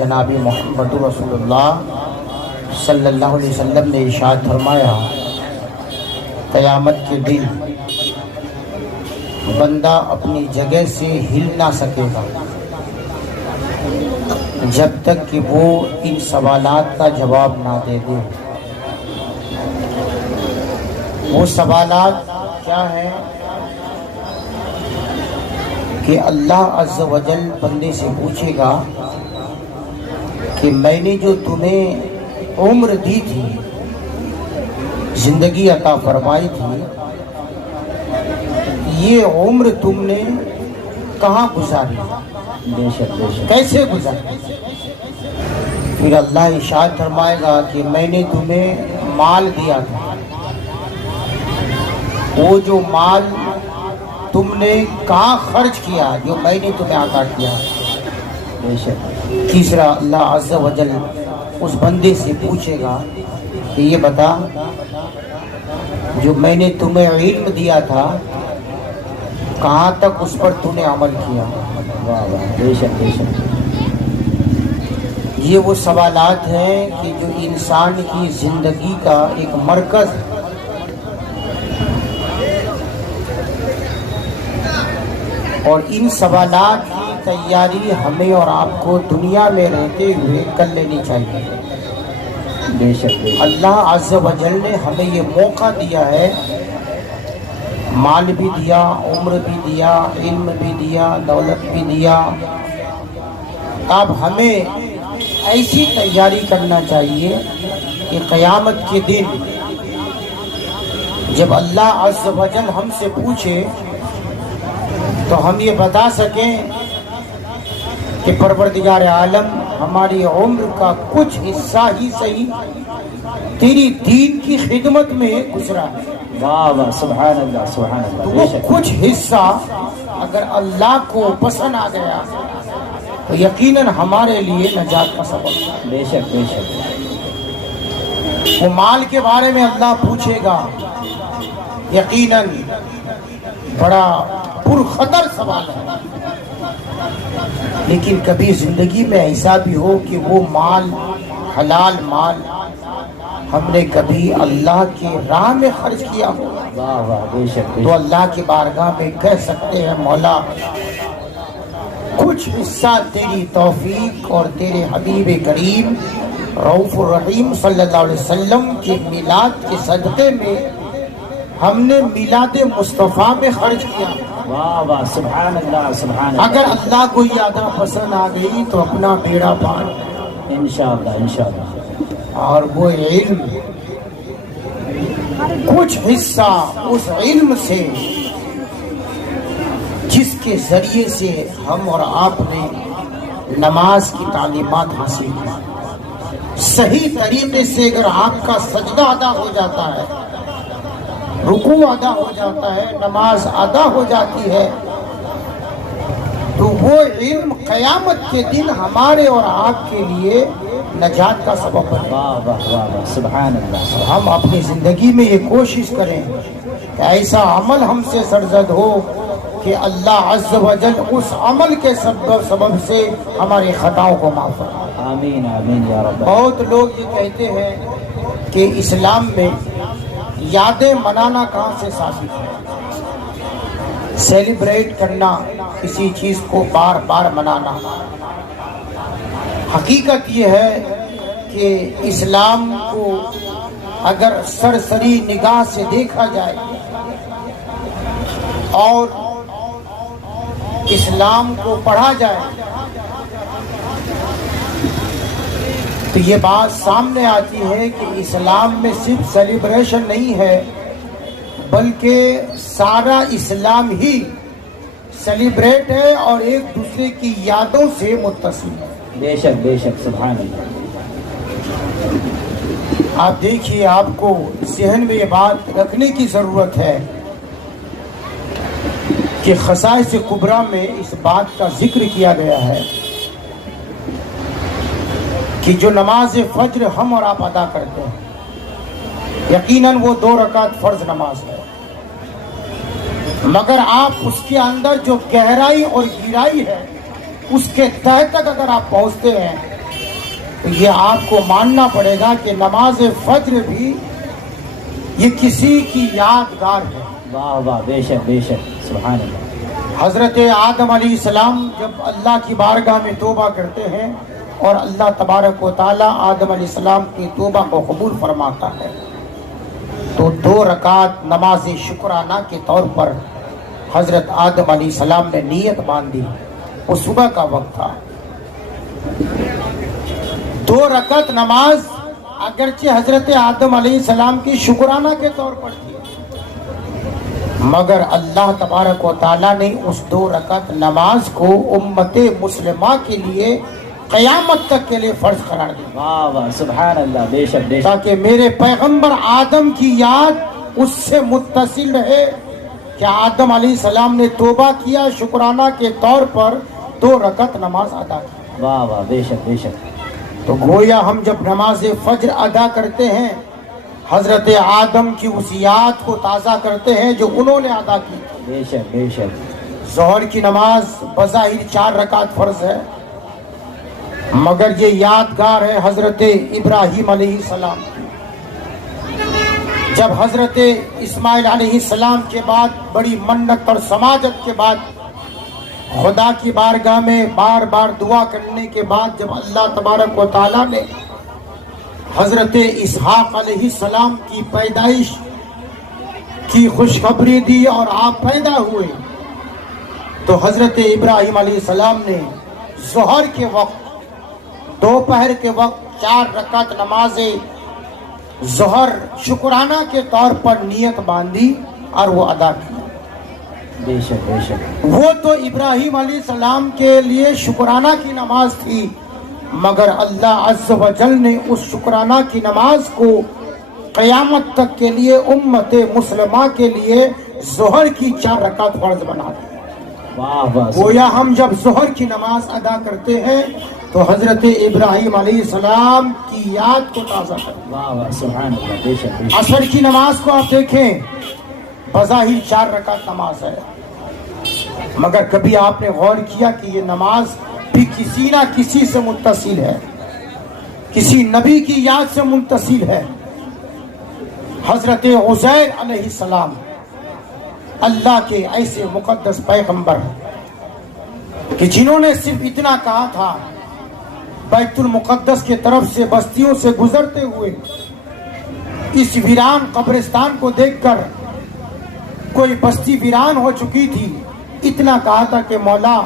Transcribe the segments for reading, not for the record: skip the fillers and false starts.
جناب محمد رسول اللہ صلی اللہ علیہ وسلم نے ارشاد فرمایا، قیامت کے دن بندہ اپنی جگہ سے ہل نہ سکے گا جب تک کہ وہ ان سوالات کا جواب نہ دے دے۔ وہ سوالات کیا ہیں کہ اللہ عز و جل بندے سے پوچھے گا کہ میں نے جو تمہیں عمر دی تھی، زندگی عطا فرمائی تھی، یہ عمر تم نے کہاں گزاری، کیسے گزاری؟ پھر اللہ ارشاد فرمائے گا کہ میں نے تمہیں مال دیا تھا، وہ جو مال تم نے کہاں خرچ کیا جو میں نے تمہیں عطا کیا۔ تیسرا، اللہ عز و جل اس بندے سے پوچھے گا کہ یہ بتا، جو میں نے تمہیں علم دیا تھا کہاں تک اس پر تم نے عمل کیا۔ بے شک بے شک۔ یہ وہ سوالات ہیں کہ جو انسان کی زندگی کا ایک مرکز ہے۔ اور ان سوالات کی تیاری ہمیں اور آپ کو دنیا میں رہتے ہوئے کر لینی چاہیے۔ بے شک اللہ عز و جل نے ہمیں یہ موقع دیا ہے، مال بھی دیا، عمر بھی دیا، علم بھی دیا، دولت بھی دیا۔ اب ہمیں ایسی تیاری کرنا چاہیے کہ قیامت کے دن جب اللہ عز و جل ہم سے پوچھے تو ہم یہ بتا سکیں کہ پروردگار عالم، ہماری عمر کا کچھ حصہ ہی صحیح تیری دین کی خدمت میں گزرا ہے۔ واہ واہ، سبحان اللہ سبحان اللہ۔ تو وہ کچھ حصہ اگر اللہ کو پسند آ گیا تو یقیناً ہمارے لیے نجات کا سبب ہے۔ بے شک بے شک۔ وہ مال کے بارے میں اللہ پوچھے گا، یقیناً بڑا پرخطر سوال ہے، لیکن کبھی زندگی میں ایسا بھی ہو کہ وہ مال، حلال مال، ہم نے کبھی اللہ کی راہ میں خرچ کیا ہو، واہ واہ، بے شک بے تو شک۔ اللہ کی بارگاہ میں کہہ سکتے ہیں، مولا کچھ حصہ تیری توفیق اور تیرے حبیب کریم رؤوف الرحیم صلی اللہ علیہ وسلم کے میلاد کے صدقے میں ہم نے میلاد مصطفیٰ میں خرچ کیا۔ واہ واہ، سبحان اللہ سبحان اللہ۔ اگر اللہ کو یہ ادا پسند آ گئی تو اپنا بیڑا پار، انشاءاللہ انشاءاللہ۔ اور وہ علم، کچھ حصہ اس علم سے جس کے ذریعے سے ہم اور آپ نے نماز کی تعلیمات حاصل کی، صحیح طریقے سے اگر آپ کا سجدہ ادا ہو جاتا ہے، رکوع ادا ہو جاتا ہے، نماز ادا ہو جاتی ہے، تو وہ علم قیامت کے دن ہمارے اور آپ کے لیے نجات کا سبب بنے۔ واہ واہ واہ واہ، سبحان اللہ۔ ہم اپنی زندگی میں یہ کوشش کریں کہ ایسا عمل ہم سے سرزد ہو کہ اللہ عز و جل اس عمل کے سبب سے ہماری خطاؤں کو معاف فرمائے۔ آمین آمین یا رب۔ بہت لوگ یہ کہتے ہیں کہ اسلام میں یادیں منانا کہاں سے ثابت ہے، سیلیبریٹ کرنا، کسی چیز کو بار بار منانا۔ حقیقت یہ ہے کہ اسلام کو اگر سرسری نگاہ سے دیکھا جائے اور اسلام کو پڑھا جائے تو یہ بات سامنے آتی ہے کہ اسلام میں صرف سیلیبریشن نہیں ہے، بلکہ سارا اسلام ہی سیلیبریٹ ہے اور ایک دوسرے کی یادوں سے متصل ہے۔ بے شک بے شک، سبحان اللہ۔ آپ دیکھیے، آپ کو ذہن میں یہ بات رکھنے کی ضرورت ہے کہ خصائص کبریٰ میں اس بات کا ذکر کیا گیا ہے کہ جو نماز فجر ہم اور آپ ادا کرتے ہیں، یقیناً وہ 2 رکعت فرض نماز ہے، مگر آپ اس کے اندر جو گہرائی اور گہرائی ہے اس کے تہ تک اگر آپ پہنچتے ہیں تو یہ آپ کو ماننا پڑے گا کہ نماز فجر بھی یہ کسی کی یادگار ہے۔ واہ واہ، بے شک بے شک، سبحان اللہ۔ حضرت آدم علیہ السلام جب اللہ کی بارگاہ میں توبہ کرتے ہیں اور اللہ تبارک و تعالی آدم علیہ السلام کی توبہ کو قبول فرماتا ہے، تو 2 رکعت نماز شکرانہ کے طور پر حضرت آدم علیہ السلام نے نیت باندھی۔ وہ صبح کا وقت تھا۔ 2 رکعت نماز اگرچہ حضرت آدم علیہ السلام کی شکرانہ کے طور پر تھی، مگر اللہ تبارک و تعالیٰ نے اس 2 رکعت نماز کو امت مسلمہ کے لیے قیامت تک کے لیے فرض قرار دیا، واہ واہ، سبحان اللہ، بے شک بے شک۔ تاکہ میرے پیغمبر آدم کی یاد اس سے متصل رہے کہ آدم علیہ السلام نے توبہ کیا، شکرانہ کے طور پر 2 رکعت نماز ادا کی۔ واہ واہ، بے شک بے شک۔ تو گویا ہم جب نماز فجر ادا کرتے ہیں، حضرت آدم کی اس یاد کو تازہ کرتے ہیں جو انہوں نے ادا کی۔ بے شک بے شک۔ ظہر کی نماز بظاہر 4 رکعت فرض ہے، مگر یہ یادگار ہے حضرت ابراہیم علیہ السلام کی۔ جب حضرت اسماعیل علیہ السلام کے بعد بڑی منت اور سماجت کے بعد خدا کی بارگاہ میں بار بار دعا کرنے کے بعد جب اللہ تبارک و تعالیٰ نے حضرت اسحاق علیہ السلام کی پیدائش کی خوشخبری دی اور آپ پیدا ہوئے، تو حضرت ابراہیم علیہ السلام نے ظہر کے وقت، دوپہر کے وقت 4 رکعت نماز ظہر شکرانہ کے طور پر نیت باندھی اور وہ ادا کی۔ بے شک بے شک۔ وہ تو ابراہیم علیہ السلام کے لیے شکرانہ کی نماز تھی، مگر اللہ عز و جل نے اس شکرانہ کی نماز کو قیامت تک کے لیے امت مسلمہ کے لیے ظہر کی 4 رکعت فرض بنا دی۔ واہ واہ، گویا ہم جب ظہر کی نماز ادا کرتے ہیں تو حضرت ابراہیم علیہ السلام کی یاد کو تازہ کرتے ہیں۔ واہ واہ، سبحان اللہ، بے شک بے شک۔ عصر کی نماز کو آپ دیکھیں، بظاہر 4 رکعت نماز ہے، مگر کبھی آپ نے غور کیا کہ یہ نماز بھی کسی نہ کسی سے متصل ہے، کسی نبی کی یاد سے متصل ہے۔ حضرت عزیر علیہ السلام اللہ کے ایسے مقدس پیغمبر کہ جنہوں نے صرف اتنا کہا تھا، بیت المقدس کے طرف سے بستیوں سے گزرتے ہوئے اس ویران قبرستان کو دیکھ کر، کوئی بستی ویران ہو چکی تھی، اتنا کہا تھا کہ مولا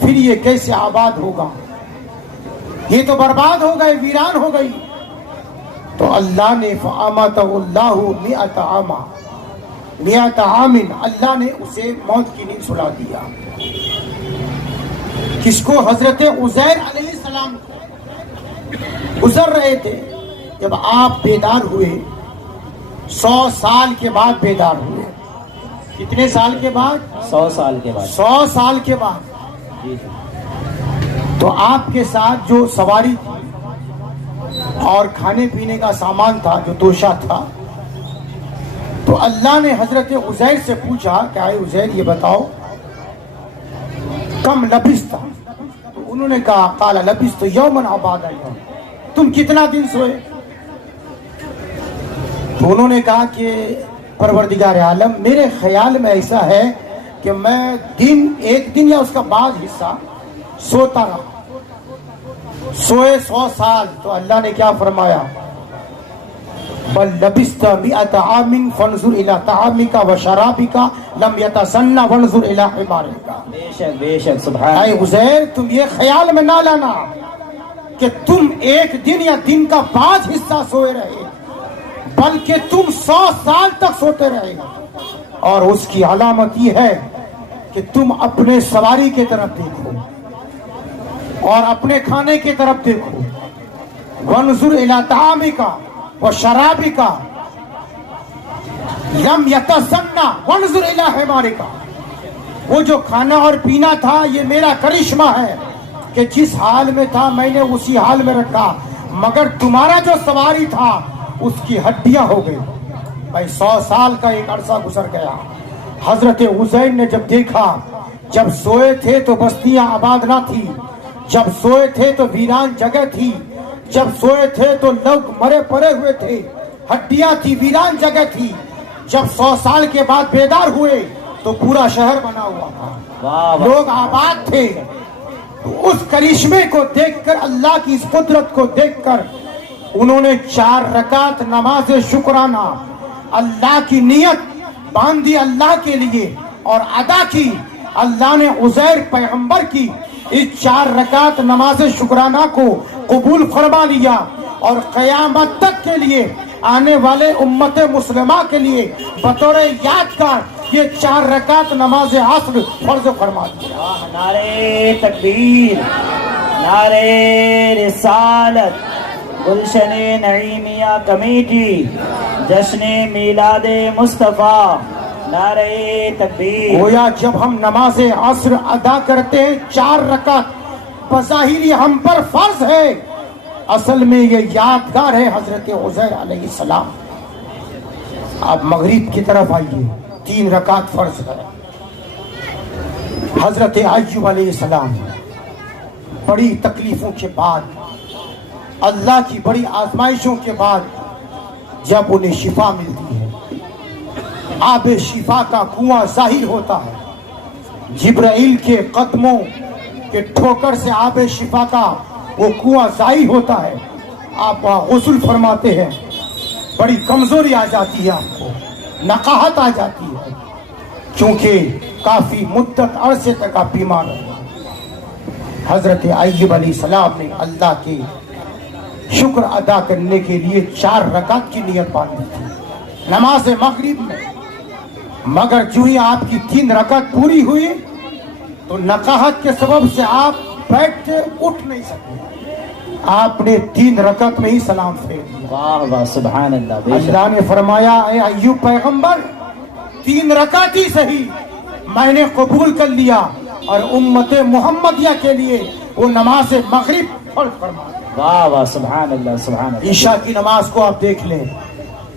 پھر یہ کیسے آباد ہوگا، یہ تو برباد ہو گئے، ویران ہو گئی۔ تو اللہ نے فَأَمَاتَهُ اللَّهُ مِئَةَ عَامٍ، اللہ نے اسے موت کی نیند سلا دیا۔ کس کو؟ حضرت عزیر علیہ السلام کو۔ گزر رہے تھے، جب آپ بیدار ہوئے، 100 سال کے بعد بیدار ہوئے۔ کتنے سال کے بعد؟ 100 سال کے بعد۔ 100 سال کے بعد۔ جی جی۔ تو آپ کے ساتھ جو سواری تھی اور کھانے پینے کا سامان تھا، جو توشہ تھا، تو اللہ نے حضرت عزیر سے پوچھا کہ اے عزیر یہ بتاؤ کم لبثت، تو انہوں نے کہا قال لبثت یوما او بعض یوم، تم کتنا دن سوئے؟ تو انہوں نے کہا کہ پروردگار عالم، میرے خیال میں ایسا ہے کہ میں ایک دن یا اس کا بعض حصہ سوتا رہا، سوئے 100 سال۔ تو اللہ نے کیا فرمایا؟ بل لبثت 100 عام فانظر الى طعامك وشرابك لم يتسنى وانظر الى حمارك۔ بے شک بے شک، سبحان اے اللہ۔ عزیر، تم یہ خیال میں نہ لانا کہ تم ایک دن یا دن کا 5 حصہ سوئے رہے، بلکہ تم 100 سال تک سوتے رہے گا۔ اور اس کی علامت یہ ہے کہ تم اپنے سواری کی طرف دیکھو اور اپنے کھانے کی طرف دیکھو، وانظر الی طعامک وشرابک لم یتسنى وانظر الی حمارک۔ وہ جو کھانا اور پینا تھا یہ میرا کرشمہ ہے کہ جس حال میں تھا میں نے اسی حال میں رکھا، مگر تمہارا جو سواری تھا اس کی ہڈیاں ہو گئی۔ بھائی 100 سال کا ایک عرصہ گزر گیا۔ حضرت عزیر نے جب دیکھا، جب سوئے تھے تو بستیاں آباد نہ تھی، جب سوئے تھے تو ویران جگہ تھی، جب سوئے تھے تو لوگ مرے پڑے ہوئے تھے، ہڈیاں تھی، ویران جگہ تھی. جب 100 سال کے بعد بیدار ہوئے تو پورا شہر بنا ہوا تھا، واہ واہ. لوگ آباد تھے. اس کرشمے کو دیکھ کر، اللہ کی اس قدرت کو دیکھ کر انہوں نے 4 رکعت نماز شکرانہ اللہ کی نیت باندھی اللہ کے لیے اور ادا کی. اللہ نے عزیر پیغمبر کی اس 4 رکعت نماز شکرانہ کو قبول فرما لیا اور قیامت تک کے لیے آنے والے امت مسلمہ کے لیے بطور یادگار یہ 4 رکعت نماز عصر فرض فرما دیا. نعرے تکبیر، نعرے رسالت. گلشن نعیمیہ کمیٹی جشن میلاد مصطفیٰ. نعرے تکبیر. گویا جب ہم نماز عصر ادا کرتے ہیں 4 رکعت، بظاہر یہ ہم پر فرض ہے، اصل میں یہ یادگار ہے حضرت عزیر علیہ السلام. آپ مغرب کی طرف آئیے، 3 رکعت فرض ہے. حضرت ایوب علیہ السلام بڑی تکلیفوں کے بعد، اللہ کی بڑی آزمائشوں کے بعد جب انہیں شفا ملتی ہے، آب شفا کا کنواں ظاہر ہوتا ہے. جبرائیل کے قدموں کے ٹھوکر سے آب شفا کا وہ کنواں ظاہر ہوتا ہے. آپ وہاں غسل فرماتے ہیں، بڑی کمزوری آ جاتی ہے، آپ کو نقاہت آ جاتی ہے، کیونکہ کافی مدت عرصے تک آپ بیمار رہے. حضرت ایوب علیہ السلام نے اللہ کے شکر ادا کرنے کے لیے 4 رکعت کی نیت باندھی تھی نماز مغرب میں. مگر جو ہی آپ کی 3 رکعت پوری ہوئی تو نقاہت کے سبب سے آپ بیٹھتے اٹھ نہیں سکتے. آپ نے 3 رکعت میں ہی سلام پھیر دیا. واہ واہ، سبحان اللہ. بے شک. اللہ نے فرمایا، اے ایوب پیغمبر 3 رکعت ہی صحیح میں نے قبول کر لیا اور امت محمدیہ کے لیے وہ نماز مغرب فرض فرما. واہ واہ، سبحان اللہ، سبحان اللہ. عشاء کی نماز کو آپ دیکھ لیں،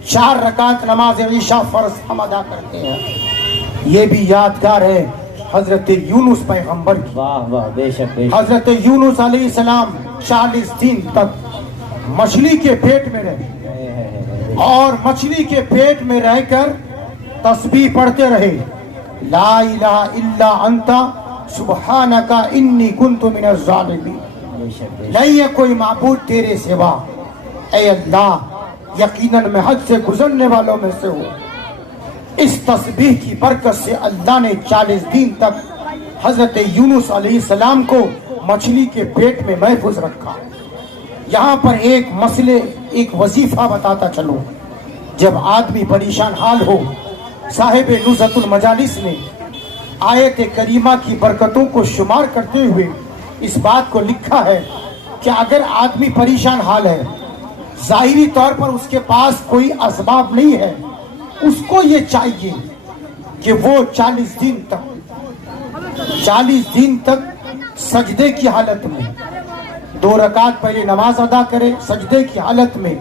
4 رکعت نماز عشاء فرض ہم ادا کرتے ہیں. یہ بھی یادگار ہے حضرت یونس پیغمبر کی. واہ واہ، بے شک بے شک. حضرت یونس علیہ السلام 40 دن تک مچھلی کے پیٹ میں رہے اور مچھلی کے پیٹ میں رہ کر تسبیح پڑھتے رہے، لا الہ الا انت سبحانک انی کنت من الظالمین. بے شک بے شک. نہیں ہے کوئی معبود تیرے سوا، اے اللہ یقیناً میں حد سے گزرنے والوں میں سے ہوں. اس تسبیح کی برکت سے اللہ نے 40 دن تک حضرت یونس علیہ السلام کو مچھلی کے پیٹ میں محفوظ رکھا. یہاں پر ایک مسئلے، ایک وظیفہ بتاتا چلو. جب آدمی پریشان حال ہو، صاحب نزہت المجالس نے آیت کریمہ کی برکتوں کو شمار کرتے ہوئے اس بات کو لکھا ہے کہ اگر آدمی پریشان حال ہے، ظاہری طور پر اس کے پاس کوئی اسباب نہیں ہے، اس کو یہ چاہیے کہ وہ 40 دن تک سجدے کی حالت میں 2 رکعت پہلے نماز ادا کرے، سجدے کی حالت میں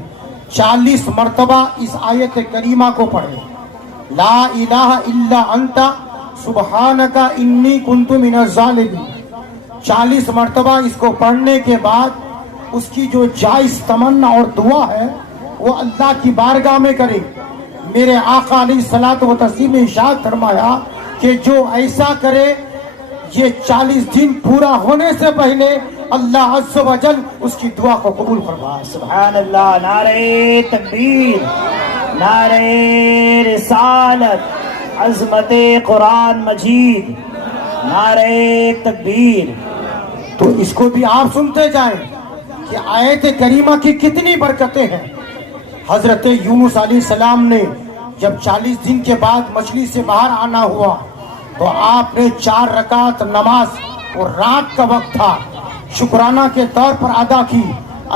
40 مرتبہ اس آیت کریمہ کو پڑھے، لا الہ الا انت سبحانک انی کنت من الظالمین. 40 مرتبہ اس کو پڑھنے کے بعد اس کی جو جائز تمنا اور دعا ہے وہ اللہ کی بارگاہ میں کرے. میرے آقا علیہ الصلوۃ والتسلیم نے ارشاد فرمایا کہ جو ایسا کرے یہ 40 دن پورا ہونے سے پہلے اللہ عز و جل اس کی دعا کو قبول فرما. سبحان اللہ. نعرے تکبیر، نعرے رسالت، عظمت قرآن مجید. نعرے تکبیر. تو اس کو بھی آپ سنتے جائیں کہ آیت کریمہ کی کتنی برکتیں ہیں. حضرت یونس علیہ السلام نے جب 40 دن کے بعد مچھلی سے باہر آنا ہوا تو آپ نے 4 رکعت نماز اور رات کا وقت تھا شکرانہ کے طور پر ادا کی.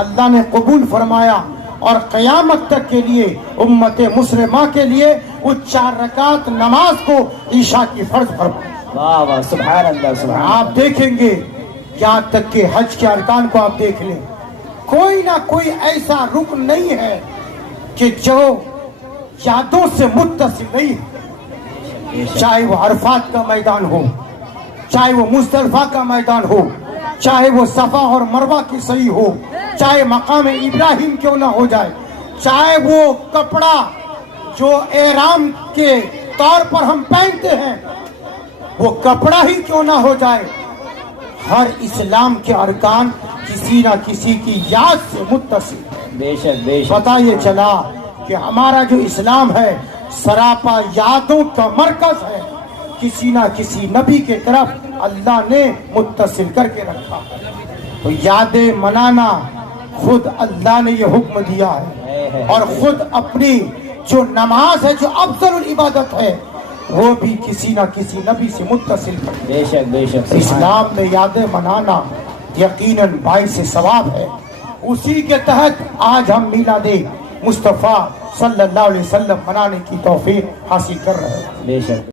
اللہ نے قبول فرمایا اور قیامت تک کے لیے امت مسلمہ کے لیے وہ 4 رکعت نماز کو عشاء کی فرض فرمایا. واہ واہ، سبحان اللہ، سبحان اللہ. آپ دیکھیں گے یہاں تک کہ حج کے ارکان کو آپ دیکھ لیں، کوئی نہ کوئی ایسا رکن نہیں ہے کہ جو یادوں سے متصل نہیں ہے. چاہے وہ عرفات کا میدان ہو، چاہے وہ مزدلفہ کا میدان ہو، چاہے وہ صفا اور مروہ کی سعی ہو، چاہے مقام ابراہیم کیوں نہ ہو جائے، چاہے وہ کپڑا جو احرام کے طور پر ہم پہنتے ہیں وہ کپڑا ہی کیوں نہ ہو جائے، ہر اسلام کے ارکان کسی نہ کسی کی یاد سے متصل۔ بے شک بے شک، پتہ یہ چلا کہ ہمارا جو اسلام ہے سراپا یادوں کا مرکز ہے، کسی نہ کسی نبی کے طرف اللہ نے متصل کر کے رکھا۔ تو یادیں منانا خود اللہ نے یہ حکم دیا ہے، اور خود اپنی جو نماز ہے جو افضل العبادت ہے وہ بھی کسی نہ کسی نبی سے متصل کر کے۔ بے شک بے شک، اسلام میں یادیں منانا یقیناً باعث ثواب ہے، اسی کے تحت آج ہم میلاد مصطفیٰ صلی اللہ علیہ وسلم منانے کی توفیق حاصل کر رہے ہیں۔ بے شک۔